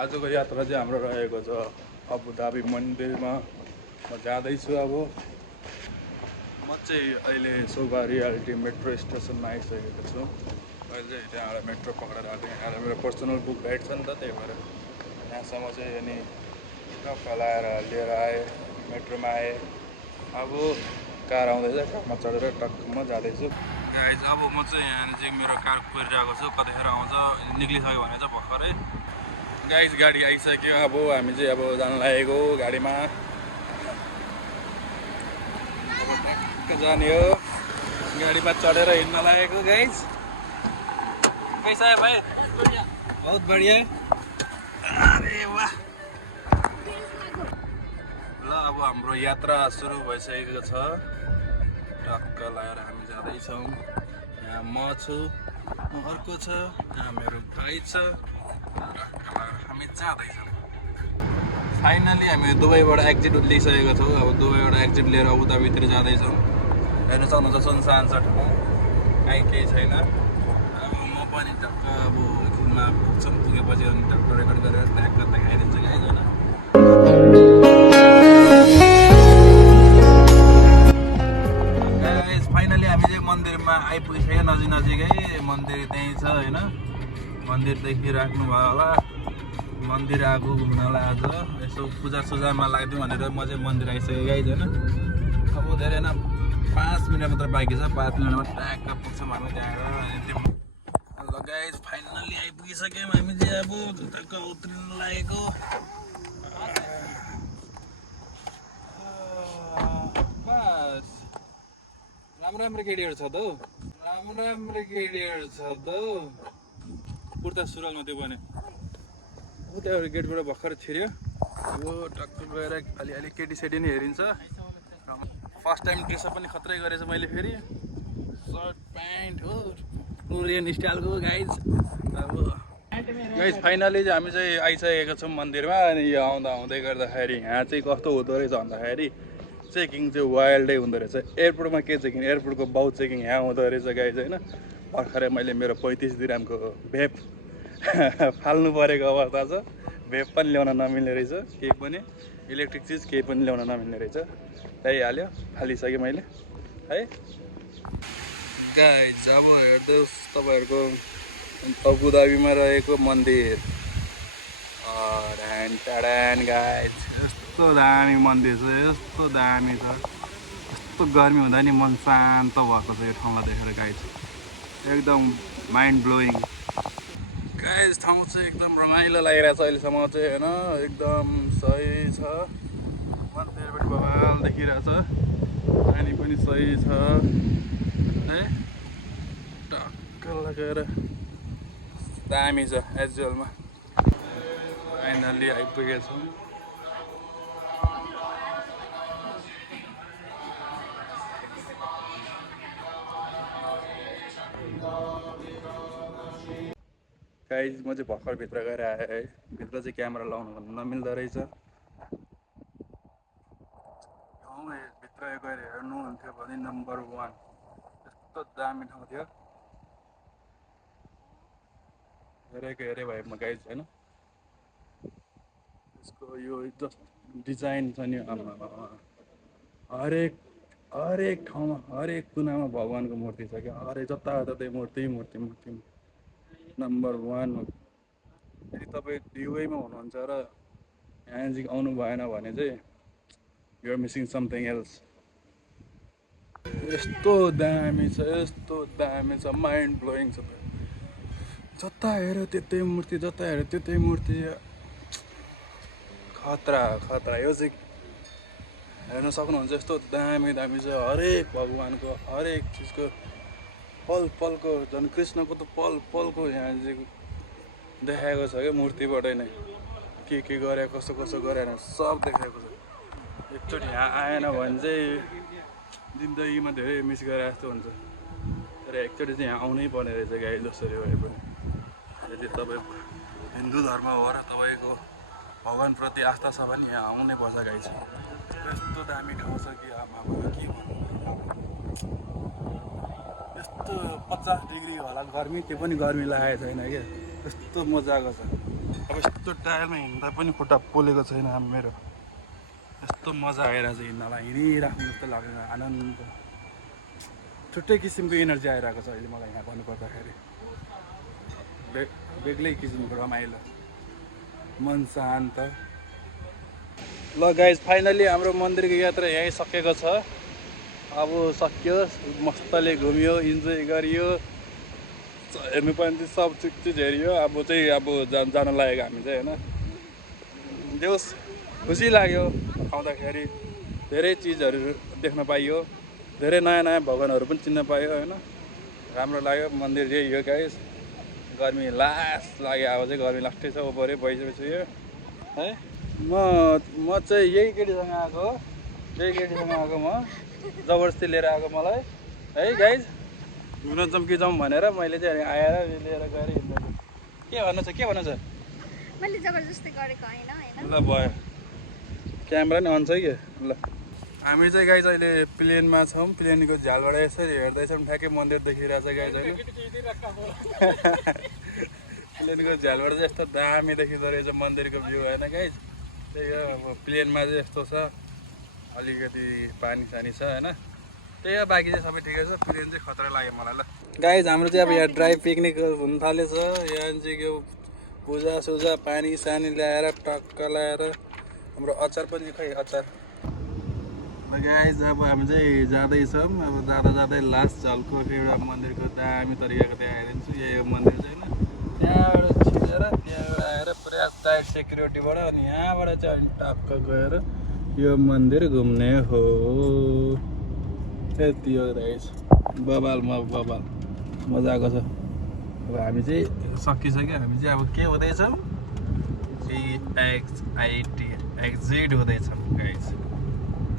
आजको यात्रा चाहिँ हाम्रो रहेको छ अबुधाबी मन्दिरमा म जाँदैछु। अब म चाहिँ अहिले सोभा रियालिटी मेट्रो स्टेसनमा आइसकेको छु। अहिले चाहिँ त्यहाँबाट मेट्रो पक्रेर आएको। यहाँ मेरो पर्सनल बुक गाइड छ नि त, त्यही भएर यहाँसम्म चाहिँ अनि टक्क लाएर लिएर आएँ, मेट्रोमा आएँ। अब कार आउँदैछ, कारमा चढेर टक्क म जाँदैछु। गाइज अब म चाहिँ यहाँ चाहिँ मेरो कार कुरिरहेको छु, कतिखेर आउँछ निक्लिसक्यो भने चाहिँ भर्खरै। गाइज गाडी आइसक्यो, अब हामी चाहिँ अब जान लागेको गाडीमा। अब टक्क जाने हो, गाडीमा चढेर हिँड्न लागेको। गाइज कैसा है भाइ? बहुत बढिया। अरे वाह। ल अब हाम्रो यात्रा सुरु भइसकेको छ। टक्क लगाएर हामी जाँदैछौँ। यहाँ म छु, अर्को छ, यहाँ मेरो भाइ छ। हामी जाँदैछौँ। फाइनली हामी दुबईबाट एक्जिट लिइसकेको छौँ। अब दुबईबाट एक्जिट लिएर अबुधाबीतिर जाँदैछौँ। हेर्न सक्नुहुन्छ सुनसान छ ठाउँ, कहीँ केही छैन। अब म पनि टक्क अब एकछिनमा पुगेपछि अनि टक्क रेकर्ड गरेर ट्याग गरेर देखाइदिन्छु गाइज होइन। गाइज फाइनली हामी चाहिँ मन्दिरमा आइपुगिसक्यो, नजिकै मन्दिर त्यहीँ छ होइन। मन्दिर देखिराख्नु भयो होला। मन्दिर आएको घुम्नलाई आज यसो पूजासुजामा लाग्दिउँ भनेर म चाहिँ मन्दिर आइसकेँ गाइज होइन। अब धेरै न 5 मिनट मात्र बाँकी छ, 5 मिनटमा ट्याक्क पुग्छौँ हामी त्यहाँ। ल गाइज फाइनली आइपुगिसक्यौँ हामी चाहिँ अब टक्क उत्रिन लागेको। बस राम्रो केटीहरू छ त हौ, राम्रो केटीहरू छ त हौ। कुर्ता सुरुवालमा त्यो भने उता गेटबाट भर्खर छिर्यो। यो टक्क गएर अलि केटी नै हेरिन्छ। फर्स्ट टाइम ड्रेसअप पनि खत्रै गरेछ मैले फेरि। सर्ट प्यान्ट हो कोरियन स्टाइलको गाइज। अब गाइज फाइनली चाहिँ हामी चाहिँ आइसकेको छौँ मन्दिरमा। अनि यो आउँदै गर्दाखेरि यहाँ चाहिँ कस्तो हुँदो रहेछ भन्दाखेरि चेकिङ चाहिँ वाइल्डै हुँदो रहेछ। एयरपोर्टमा के चेकिङ, एयरपोर्टको बाउ चेकिङ यहाँ हुँदो रहेछ गाइज होइन। भर्खरै मैले मेरो 35 दिरामको भेप फाल्नु परेको अवस्था छ। भेप पनि ल्याउन नमिल्ने रहेछ, केही पनि इलेक्ट्रिक चिज केही पनि ल्याउन नमिल्ने रहेछ। ल्याइहाल्यो, फालिसकेँ मैले है। गाइज अब हेर्नुहोस् तपाईँहरूको अबुधाबीमा रहेको मन्दिर। गाइज यस्तो दामी मन्दिर छ, यस्तो दामी छ। यस्तो गर्मी हुँदा नि मन शान्त भएको छ यो ठाउँलाई देखेर गाइज। एकदम माइन्ड ब्लोइङ गाइज। ठाउँ चाहिँ एकदम रमाइलो लागिरहेको छ अहिलेसम्म चाहिँ होइन। एकदम सही छ, मन्दिरबाट बवाल देखिरहेछ, पानी पनि सही छ है। टक्क लगाएर दामी छ एजुअलमा। फाइनल्ली आइपुगेछौँ। गाइज म चाहिँ भर्खर भित्र गएर आएँ है। भित्र चाहिँ क्यामेरा लाउनु नमिल्दो रहेछ। भित्र गएर हेर्नुहुन्थ्यो भने नम्बर 1 यस्तो दामी ठाउँ थियो। हेरेको भए म गाइज होइन। यसको यो जस्ट डिजाइन छ नि, हरेक ठाउँमा हरेक कुनामा भगवान्को मूर्ति छ क्या। हरेक जताततै मूर्ति नम्बर 1 हो। यदि तपाईँ दुबईमा हुनुहुन्छ र यहाँ चाहिँ आउनु भएन भने चाहिँ युआर मिसिङ समथिङ एल्स। यस्तो दामी छ, यस्तो दामी छ, माइन्ड ब्लोइङ छ। जता हेऱ्यो त्यतै मूर्ति, जता हेऱ्यो त्यतै मूर्ति। खतरा यो चाहिँ हेर्न सक्नुहुन्छ। यस्तो दामी छ हरेक भगवान्को, हरेक चिजको, पल पलको, झन् कृष्णको त पल पलको यहाँ चाहिँ देखाएको छ क्या मूर्तिबाटै नै। के गरे, कसो गरेर सब देखाएको छ। एकचोटि यहाँ आएन भने चाहिँ जिन्दगीमा धेरै मिस गरे जस्तो हुन्छ तर एकचोटि चाहिँ यहाँ आउनै पर्ने रहेछ गाइज जसरी भए पनि यदि तपाईँ हिन्दू धर्म हो र तपाईँको भगवान्प्रति आस्था छ भने यहाँ आउनै पर्छ गाइज यस्तो दामी ठाउँ छ कि आमा के भन्नु यस्तो 50 डिग्री होला गर्मी त्यो पनि गर्मी लागेको छैन क्या यस्तो मजाको छ अब यस्तो टायरमा हिँड्दा पनि खुट्टा पोलेको छैन मेरो यस्तो मजा आइरहेको छ हिँड्नलाई हिँडिराख्नु जस्तो लाग्दैन आनन्द छुट्टै किसिमको एनर्जी आइरहेको छ अहिले मलाई यहाँ भन्नुपर्दाखेरि बेग्लै किसिमको रमाइलो मन शान्त ल गाइज फाइनली हाम्रो मन्दिरको यात्रा यहीँ सकेको छ अब सक्यो मस्तले घुम्यो इन्जोय गरियो हेर्नु पनि सब चिज हेऱ्यो अब चाहिँ जान लागेको हामी चाहिँ होइन देउस खुसी लाग्यो आउँदाखेरि धेरै चिजहरू देख्न पाइयो धेरै नयाँ नयाँ भगवान्हरू पनि चिन्न पायो होइन राम्रो लाग्यो मन्दिर चाहिँ यो गाइस गर्मी लास्ट लाग्यो अब चाहिँ गर्मी लास्टै छ ओपरै भइसकेपछि यो है म चाहिँ यही केटीसँग आएको म जबरजस्ती लिएर आएको मलाई है गाइज घुम्न चम्की जाउँ भनेर मैले चाहिँ आएर लिएर गएर हिँड्नु के भन्नु छ मैले जबरजस्ती गरेको हैन ल भयो क्यामेरा नि अन छ कि ल हामी चाहिँ गाइज अहिले प्लेनमा छौँ प्लेनको झ्यालबाट यसरी हेर्दैछौँ ठ्याक्कै मन्दिर देखिरहेछ गाइज होइन प्लेनको झ्यालबाट चाहिँ यस्तो दामी देखिँदो रहेछ मन्दिरको भ्यू होइन गाइज त्यही हो अब प्लेनमा चाहिँ यस्तो छ अलिकति पानी सानी छ होइन त्यही हो बाँकी चाहिँ सबै ठिकै छ प्लेन चाहिँ खतरा लाग्यो मलाई ल गाइज हाम्रो चाहिँ अब यहाँ ड्राई पिकनिक हुन थालेछ यहाँ चाहिँ यो पूजा पानी सानी ल्याएर टक्क ल्याएर हाम्रो अचार पनि खै अचार ल गाइज अब हामी चाहिँ जाँदैछौँ अब जाँदा लास्ट झल्को एउटा मन्दिरको दामी तरिकाको देखाइदिन्छु यही हो मन्दिर चाहिँ होइन त्यहाँबाट छिरेर त्यहाँबाट आएर पुरा टाइट सेक्युरिटीबाट अनि यहाँबाट चाहिँ अलि टक्क गएर यो मन्दिर घुम्ने हो यति हो गाइज बबाल मजाको छ अब हामी चाहिँ सकिसक्यो हामी चाहिँ अब के हुँदैछौँ एक्जिट हुँदैछौँ गाइज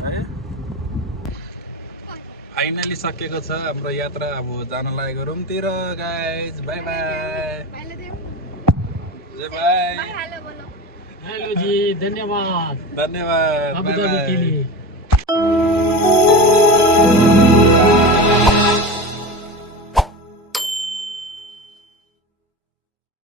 है फाइनली सकेको छ हाम्रो यात्रा अब जान लागेको रुमतिर गाइज बाई हेलो जी धन्यवाद धन्यवाद अबु धाबी के लिए